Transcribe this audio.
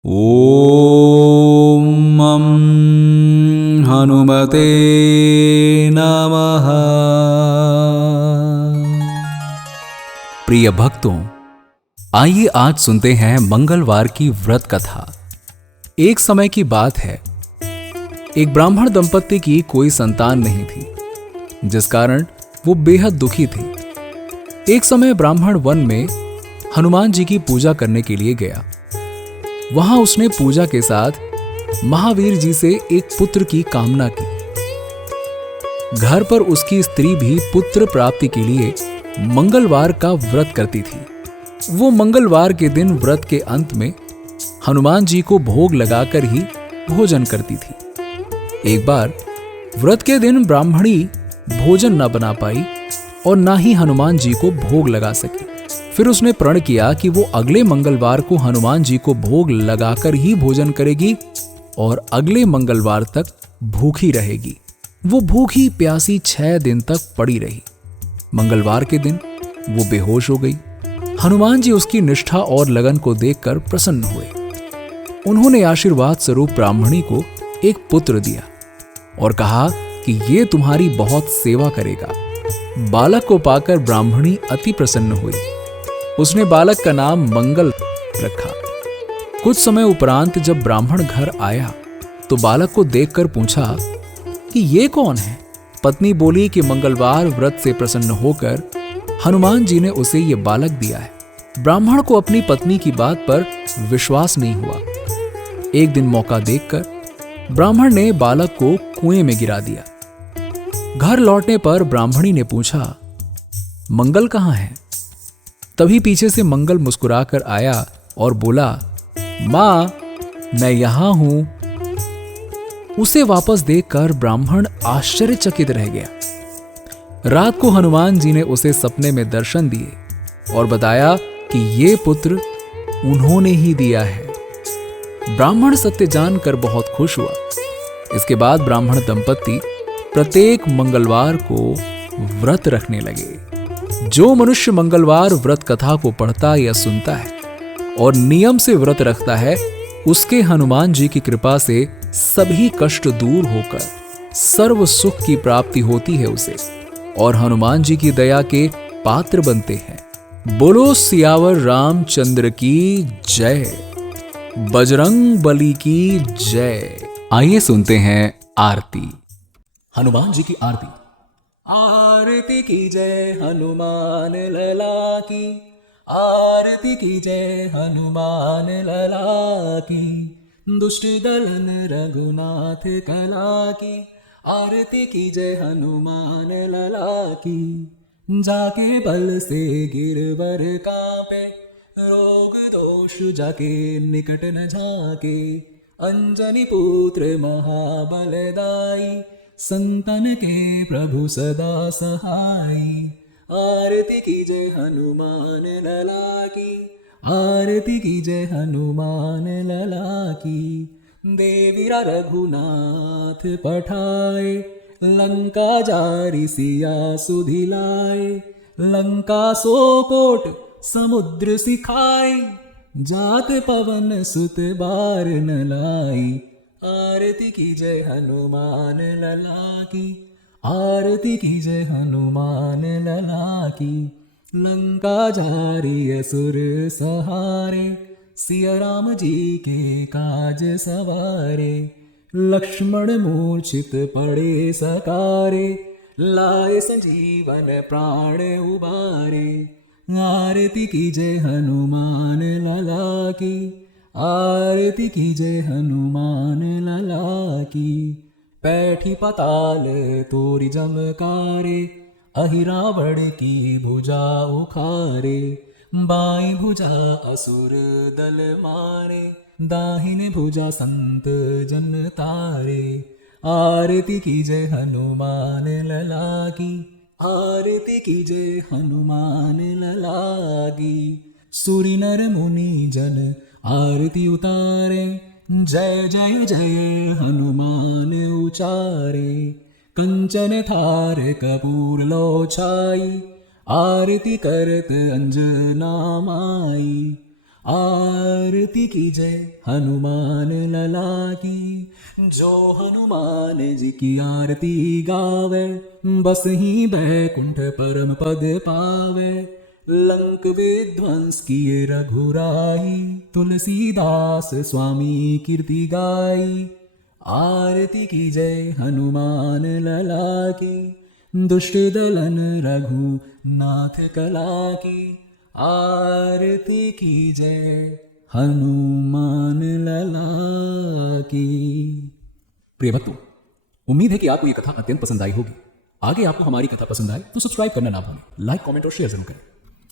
ॐ हनुमते नमः। प्रिय भक्तों, आइए आज सुनते हैं मंगलवार की व्रत कथा। एक समय की बात है, एक ब्राह्मण दंपत्ति की कोई संतान नहीं थी, जिस कारण वो बेहद दुखी थे। एक समय ब्राह्मण वन में हनुमान जी की पूजा करने के लिए गया। वहां उसने पूजा के साथ महावीर जी से एक पुत्र की कामना की। घर पर उसकी स्त्री भी पुत्र प्राप्ति के लिए मंगलवार का व्रत करती थी। वो मंगलवार के दिन व्रत के अंत में हनुमान जी को भोग लगाकर ही भोजन करती थी। एक बार व्रत के दिन ब्राह्मणी भोजन न बना पाई और ना ही हनुमान जी को भोग लगा सकी। फिर उसने प्रण किया कि वो अगले मंगलवार को हनुमान जी को भोग लगाकर ही भोजन करेगी और अगले मंगलवार तक भूखी रहेगी। वो भूखी प्यासी 6 दिन तक पड़ी रही। मंगलवार के दिन वो बेहोश हो गई। हनुमान जी उसकी निष्ठा और लगन को देखकर प्रसन्न हुए। उन्होंने आशीर्वाद स्वरूप ब्राह्मणी को एक पुत्र दिया और कहा कि ये तुम्हारी बहुत सेवा करेगा। बालक को पाकर ब्राह्मणी अति प्रसन्न हुई। उसने बालक का नाम मंगल रखा। कुछ समय उपरांत जब ब्राह्मण घर आया तो बालक को देखकर पूछा कि ये कौन है। पत्नी बोली कि मंगलवार व्रत से प्रसन्न होकर हनुमान जी ने उसे ये बालक दिया है। ब्राह्मण को अपनी पत्नी की बात पर विश्वास नहीं हुआ। एक दिन मौका देखकर ब्राह्मण ने बालक को कुएं में गिरा दिया। घर लौटने पर ब्राह्मणी ने पूछा, मंगल कहां है? तभी पीछे से मंगल मुस्कुराकर आया और बोला, मां, मैं यहां हूं। उसे वापस देखकर ब्राह्मण आश्चर्यचकित रह गया। रात को हनुमान जी ने उसे सपने में दर्शन दिए और बताया कि ये पुत्र उन्होंने ही दिया है। ब्राह्मण सत्य जानकर बहुत खुश हुआ। इसके बाद ब्राह्मण दंपत्ति प्रत्येक मंगलवार को व्रत रखने लगे। जो मनुष्य मंगलवार व्रत कथा को पढ़ता या सुनता है और नियम से व्रत रखता है, उसके हनुमान जी की कृपा से सभी कष्ट दूर होकर सर्व सुख की प्राप्ति होती है उसे, और हनुमान जी की दया के पात्र बनते हैं। बोलो सियावर रामचंद्र की जय, बजरंग बली की जय। आइए सुनते हैं आरती। हनुमान जी की आरती। आरती की जय हनुमान लला की, आरती की जय हनुमान लला की। दुष्ट दलन रघुनाथ कला की, आरती की जय हनुमान लला की। जाके बल से गिरवर कांपे, रोग दोष जाके निकट न झाके। अंजनी पुत्र महाबलदाई, संतन के प्रभु सदा सहाय। आरती की जय हनुमान लला की, आरती की जय हनुमान लला की। देवीरा रघुनाथ पठाए, लंका जारी सिया सुधिलाए। लंका सो कोट समुद्र सिखाए, जात पवन सुत बार न लाई। आरती की जय हनुमान लला की, आरती की जय हनुमान लला की। लंका जारी असुर सहारे, सिया राम जी के काज सवारे। लक्ष्मण मूर्छित पड़े सकारे, लाए संजीवन प्राण उबारे। आरती की जय हनुमान लला की, आरती की जय हनुमान लला की। पैठी पताल तोरी जमकारे, अहि रावण की भुजा उखारे। बाई भुजा असुर दल मारे, दाहिने भुजा संत जन तारे। आरती की जय हनुमान लला की, आरती की जय हनुमान लला की। सूरी नर मुनि जन आरती उतारे, जय जय जय हनुमान उचारे। कंचन थार कपूर लो छाई, आरती करत अंजना माई। आरती की जय हनुमान लला की। जो हनुमान जी की आरती गावे, बस ही बैकुंठ परम पद पावे। लंक विध्वंस किए रघुराई, तुलसीदास स्वामी कीर्ति गाई। आरती की जय हनुमान लला की, दुष्ट दलन रघुनाथ कला की। आरती की जय हनुमान लला की। प्रिय भक्तों, उम्मीद है कि आपको ये कथा अत्यंत पसंद आई होगी। आगे आपको हमारी कथा पसंद आए तो सब्सक्राइब करना ना भूलें, लाइक कमेंट और शेयर जरूर करें।